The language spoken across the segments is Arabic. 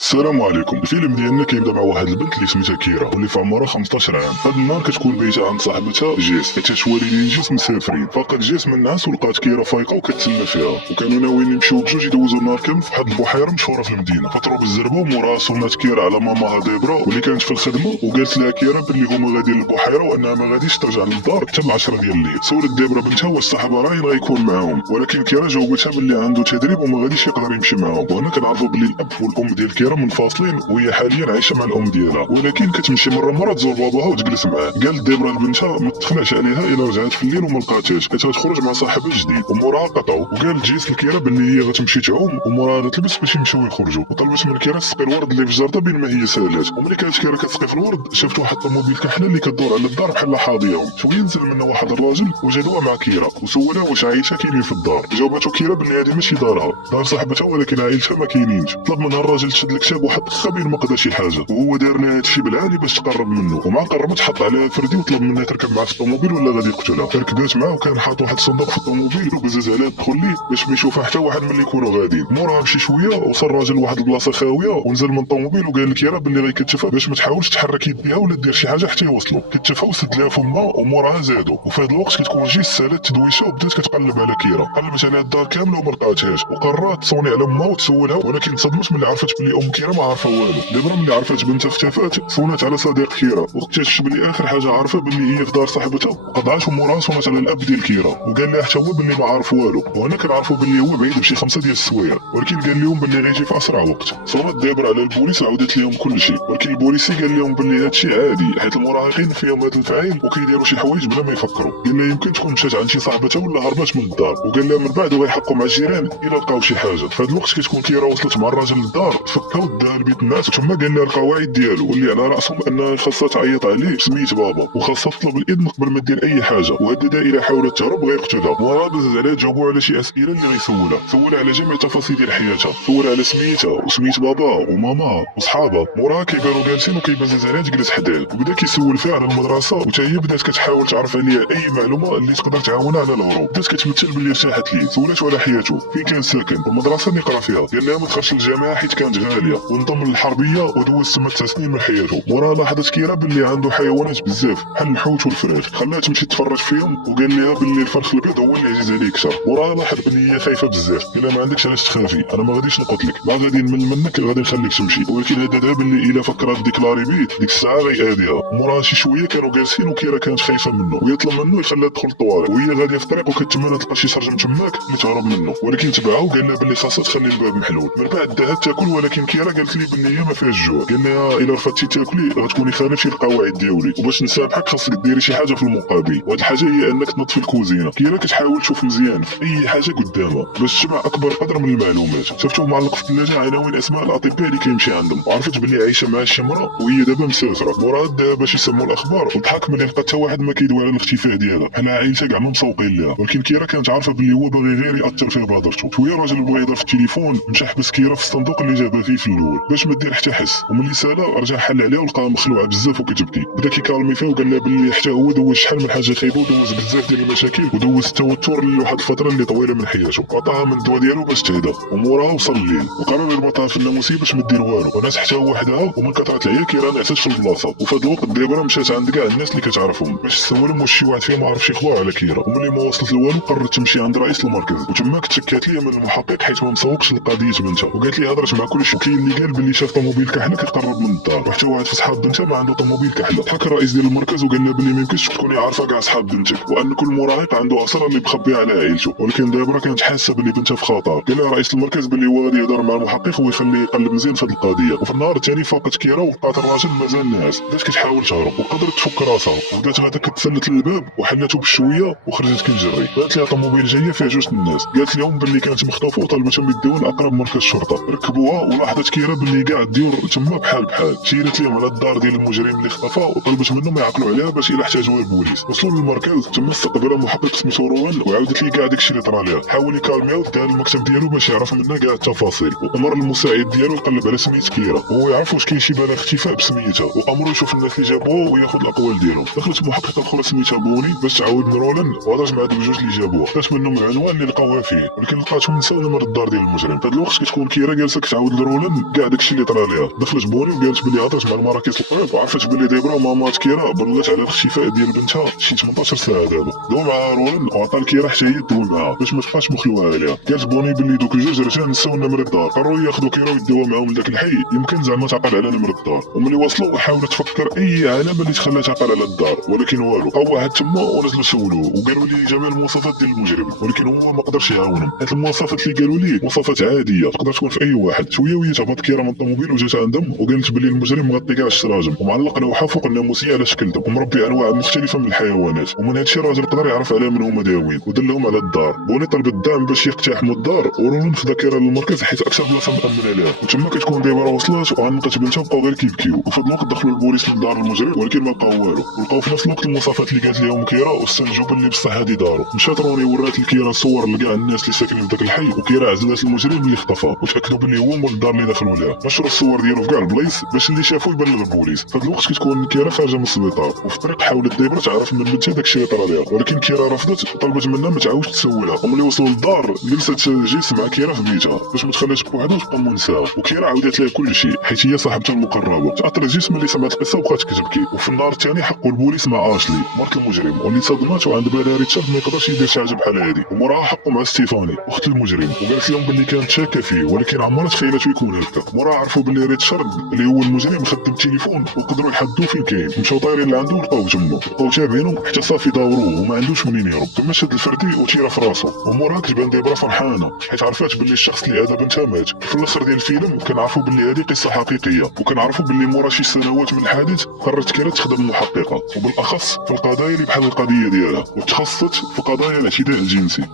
السلام عليكم. الفيلم ديالنا كيبدا مع واحد البنت اللي سميتها كيرا واللي في عمرها 15 عام. هاد النهار كتكون بيتها عند صاحبتها جيس، حيت والدين جيس مسافرين. فاقت جيس من النعاس ولقات كيرا فايقه وكتسنى فيها، وكانوا ناويين يمشيو بجوج يدوزوا النهار كامل في واحد البحيره مشهوره في المدينه. فطروا بالزربه وموراها صونات كيرا على ماماها ديبرا واللي كانت في الخدمه، وقالت لها كيرا بلي هما غاديين للبحيره وانها ما غاديش ترجع للدار حتى العشرة ديال الليل. سولت ديبرا بنتها واش صاحبها راين غيكون معاهم، ولكن كيرا جاوبتها بلي عنده تدريب وما غاديش يقدر يمشي معاهم. وهنا كنعرفوا بلي الاب والام ديال كيرا منفصلين، وهي حاليا عايشه مع الام ديالها، ولكن كتمشي مره تزور باباها وتجلس معاه. قالت ديبرا لبنتها ما تخلعش عليها الا رجعت في الليل وما لقاتهاش، حيت غتخرج مع صاحبها الجديد. وموراها قطعوا، وقالت جيس لكيرا بلي هي غتمشي تعوم وموراها تلبس باش يمشيو يخرجوا، وطلبت من كيرا تسقي الورد اللي في الجرده بين ما هي سالات. وملي كانت كيرا كتسقي في الورد شافت واحد الطوموبيل كحله اللي كدور على الدار بحال حاضيهم. شويه نزل منها واحد الراجل وجدوها مع كيرا وسولها واش عايشه كاينين في الدار. جاوبته كيرا بلي هذه ماشي دارها، دار صاحبتها، ولكن عائلتها ما كاينينش. طلب منها الراجل تشد الكتاب واحد الخبير ما قدا شي حاجه، وهو دار لها هادشي بالعالي باش تقرب منه. ومع قربت حط عليها فردي وطلب منها تركب معاه في الطوموبيل ولا غادي يقتلها. ركبات معاه وكان حاط واحد الصندوق في الطوموبيل وبزز عليها تدخل ليه باش ما يشوفها حتى واحد ملي يكونوا غاديين. موراها مشي شويه وصل الراجل لواحد البلاصه خاويه ونزل من الطوموبيل وقال لكيرا بلي غيكتفها باش ما تحاولش تحرك يديها ولا دير شي حاجه حتى يوصلوا. كتفها وسد لها فمها وموراها زادوا. وفي هذا الوقت كتكون جيس سالات تدويشه وبدات كتقلب على كيرا. قلبت عليها الدار كامله وما لقاتهاش، وقررت تصوني على امها وتسولها، ولكن تصدمت ملي عرفت بلي ام كيرا ما عارفه والو. دابا ملي عرفت بنتها اختفات صونت على صديق كيرا، واكتشف بلي اخر حاجه عارفه بلي هي في دار صاحبتها. قطعت وموراها صونت على الاب ديال كيرا وقال لها حتى هو بلي ما عارف والو. وهنا كنعرفوا بلي هو بعيد بشي 5 ديال السوايع، ولكن قال لهم بلي غيجي في اسرع وقت. صونت دابرا على البوليس وعاودت لهم كل شيء، ولكن البوليسي قال لهم بلي هادشي عادي حيت المراهقين فيهم هاد الفعيل وكيديروا شي حوايج بلا ما يفكروا. قال لها يمكن تكون مشات عند شي صاحبتها ولا هربات من الدار، وقال لها من بعد غيحقوا مع الجيران الا لقاو شي حاجه. في هاد الوقت كتكون كيرا وصلت مع الراجل للدار، فكاو داها لبيت الناس وتما قال لها القواعد ديالو واللي على راسهم انها خاصها تعيط عليه بسميت بابا، وخاصها تطلب الاذن قبل ما دير اي حاجه، وهددها الا حاولت تهرب غيقتلها. موراها بزز عليها جاوبوا على شي اسئله اللي غيسولها، سولها على جميع التفاصيل ديال حياتها، سولها على سميتها وسميت بابا وماما وصحابها. موراها كيبانوا جالسين وكيبزز عليها تجلس حداه، وبدا كيسول فيها على المدرسه، وتا هي بدات كتحاول تعرف عليها اي معلومه اللي تقدر تعاونها على الهروب. بدات كتمثل باللي ارتاحت ليه، سولاتو على حياته، فين كان ساكن والمدرسه اللي قرا فيها. قال لها ما دخلش للجامعه حيت كانت غاليه، وانضم للحربيه ودوز تما 9 سنين من حياته. موراها لاحظت كيرا باللي عنده حيوانات بزاف بحال الحوت والفراخ، خلاها تمشي تفرج فيهم وقال لها باللي الفرخ البيض هو اللي عزيز عليه اكثر. موراها لاحظ باللي هي خايفه بزاف، قال لها ما عندكش علاش تخافي، انا ما غاديش نقتلك، ما غادي نمل منك، غادي نخليك تمشي، ولكن هددها باللي الا فكرت ديكلاري بيت ديك الساعه غيأذيها. موراها شي شويه كانوا جالسين وكيرا كانت خايفه منه ويطلب منه يخليها تدخل الطوارئ، وهي غاديه في الطريق وكتمنى تلقى شي سرجم تماك اللي تهرب منه، ولكن تبعها وقال لها باللي خاصها تخلي الباب محلول. من بعد داها تاكل، ولكن كيرا قالت لي باللي هي ما فيهاش الجوع. قال لها الا رفضتي تاكلي غتكوني خالفتي القواعد ديالي، وباش نسامحك خاصك ديري شي حاجه في المقابل، وهاد الحاجه هي انك تنظفي الكوزينه. كيرا كتحاول تشوف مزيان في اي حاجه قدامها باش تجمع اكبر قدر من المعلومات. شفتو معلق في الثلاجه عناوين اسماء الاطباء اللي كيمشي عندهم، وعرفت باللي عايشه مع شي مرا وهي دابا مسافره. مراد دابا باش يسموا الاخبار وضحك ملي لقى حتى واحد ما كيدوي على الاختفاء ديالها، بحال عائلتها كاع ما مسوقين ليها. ولكن كيرا كانت عارفه باللي هو باغي غير ياثر فيها بهضرته. شويه الراجل بغى يهضر في التليفون، مشى حبس كيرا في الصندوق اللي جابها فيه في الاول باش ما دير حتى حس، وملي سالا رجع حل عليها ولقاها مخلوعه بزاف وكتبكي. بدا كيكالمي فيها وقال لها باللي حتى هو دوز شحال من حاجه خايبه ودوز بزاف ديال المشاكل ودوز التوتر لواحد الفتره اللي طويله من حياته، وعطاها من الدواء ديالو باش تهدى. وموراها وصل الليل وقرر يربطها في الناموسيه باش ما دير والو، وناس حتى هو وحدها. ومن كثرة العيا كيرا نعست في البلاصه، وفي هذا الوقت ديبرا مشات عند كاع الناس اللي كتعرفهم باش تسولهم واش شي واحد فيهم عارف يخبر على كيرا. وملي ما وصلت لوالو قررت تمشي عند رئيس المركز، وتما تشكات ليه من المحقق حيت ما مسوقش لقضيه بنتها، وقالت لي هضرت مع كلشي، وكاين اللي قال باللي شاف طوموبيل كحله كيقرب من الدار، وحتى واحد في صحاب بنتها ما عنده طوموبيل كحله. ضحك الرئيس ديال المركز وقال لها باللي ما يمكنش تكوني عارفه كاع صحاب بنتك، وان كل مراهق عنده اسرار اللي مخبيه على عائلته. ولكن دابرا كانت حاسه باللي بنتها في خطر. قال لها رئيس المركز باللي هو غادي يهضر مع المحقق ويخليه يقلب مزيان في هذه القضيه. وفي النهار الثاني فاقت كيرا ولقات الراجل مازال ناعس، بدات كتحاول تهرب وقدرت تفك راسها، وبدات غادا كتسلت للباب وحلته بالشويه وخرجت كتجري. بانت لها طوموبيل جايه فيها جوج الناس، قالت لهم باللي كانت مخطوفه وطلبتهم يديوها لاقرب مركز شرطه. ركبوها ولاحظت كيرا باللي كاع الديور تما بحال شيرت لهم على الدار ديال المجرم اللي اختفى وطلبت منهم يعقلوا عليها باش الا احتاجوا البوليس. وصلوا للمركز تما استقبلها محقق سميتو روان وعاودت ليه كاع داكشي اللي طرا ليها، حاول يكالميها وداها للمكتب ديالو باش يعرف منها كاع التفاصيل، وامر المساعد ديالو يقلب على سميت كيرا وهو يعرف واش كاين شي بلاغ اختفاء بسميتها، وامرو يشوف الناس اللي جابوها وياخذ الاقوال ديالهم. دخلت محققه اخرى سميتها بوني باش تعاود من رولان وهضرت مع دوك جوج اللي جابوها، خدات منهم العنوان اللي لقاوها فيه، ولكن لقاتهم نساو نمر الدار ديال المجرم. في هذا الوقت كتكون كيرا جالسه كتعاود لرولان تقريبا كاع داكشي اللي طرا ليها. دخلت بوني وقالت بلي هضرت مع المراكز القريب وعرفت بلي ديبرا ومامات كيرا بلغات على الاختفاء ديال بنتها شي 18 ساعه دابا. دو مع رولين وعطى لكيرا حتى هي تدوي معاها باش ما تبقاش مخلوها عليها. قالت بوني بلي دوك الجوج رجال نساو نمر الدار، قرروا ياخذوا كيرا ويديوها معاهم لذاك الحي يمكن زعما تعقل على نمر الدار. وملي وصلوا حاولت تفكر اي علامه اللي تخليها تعقل على الدار ولكن والو. بقاو واحد تما ونزلوا سولوه وقالوا لي جميع المواصفات ديال المجرم ولكن هو ما قدرش يعاونهم. حيت المواصفات اللي قالوا ليه مواصفات عاديه تقدر تكون في اي واحد. شويه وهي تهبط كيرا من الطوموبيل وجات عندهم وقالت بلي المجرم مغطي كاع الشراجم ومعلق لوحه فوق الناموسيه على شكلهم ومربي انواع مختلفه من الحيوانات. ومن هادشي الراجل قدر يعرف على من هما داوين ودلهم على الدار. بوني طلب الدعم باش يقتحموا الدار ورولين خدا كيرا للمركز حيت اكثر بلاصه مأمنه لها. وتما كتكون ديبرا وصلت وعنقت بنتها وبقاو غير كيبكيو. وفي هاد الوقت دخلوا البوليس لدار المجرم ولكن ما لقاو والو. ولقاو في نفس الوقت المواصفات اللي قالت لهم كيرا واستنتجوا باللي بصح هادي دارو. مشات روني ورات لكيرا صور لكاع الناس اللي ساكنين في داك الحي وكيرا عزلات المجرم اللي اختفى وتاكدوا باللي هو مول الدار اللي دخلوا لها. نشروا الصور ديالو في كاع البلايص باش اللي شافو يبلغ البوليس. في هاد الوقت كتكون كيرا خارجه من السبيطار وفي الطريق حاولت ديبرا تعرف من بنتها داكشي اللي طرا ليها ولكن كيرا رفضت وطلبت منها ما تعاودش تسولها. وملي وصلوا للدار جلست جيس مع كيرا في بيتها باش ما تخليهاش بوحدها وتبقى منساها. وكيرا عاودت لها كل شيء حيت هي صاحبتها المقربه. تاثر جيس ملي سمعت القصه وبقات كتبكي. وفي النهار الثاني حقوا البوليس مع اشلي مرت المجرم واللي صدمات وعند بالها ريتشارد ما يقدرش يدير شي حاجه بحال هادي. وموراها حقوا مع ستيفاني اخت المجرم وقالت لهم باللي كانت شاكه فيه ولكن عمرها تخيلته يكون هكا. موراها عرفوا باللي ريتشارد اللي هو المجرم خدم التليفون وقدروا يحدوا فين كاين. مشاو طايرين لعندو ولقاوه تما بقاو تابعينو حتى صافي داوروه وما عندوش منين يهرب. ثم شد الفردي وتيرا في راسو. وموراها كتبان ديبرا فرحانه حيت عرفات باللي الشخص اللي عدا بنتها مات. في الاخر ديال الفيلم كنعرفوا باللي هذه قصه حقيقيه وكنعرفوا باللي مورا شي سنوات من الحادث قررت كيرا تخدم محققه وبالاخص في القضايا اللي بحال القضيه ديالها وتخصصت في قضايا الاعتداء الجنسي.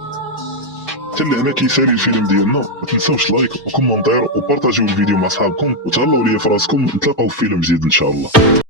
حتى لهنا كيسالي الفيلم ديالنا. ما تنساوش لايك وكومونتير وبارطاجيو الفيديو مع صحابكم وتهلاو ليا في راسكم. نتلاقاو في فيلم جديد ان شاء الله.